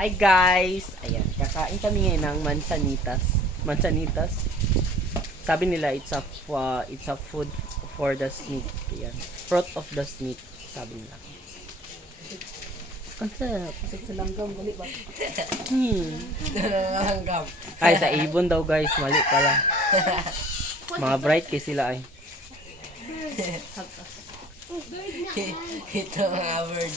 Hi guys! Ayan, kakain kami ngayon ng mansanitas. Mansanitas. Sabi nila it's a food for the snake. Ayan. Fruit of the snake, sabi nila. Ang sarap. Sa langgam, gali ba? Langgam. Ay, sa ibon daw guys. Mali pala. Mga bright kasi sila ay. Ito mga bird.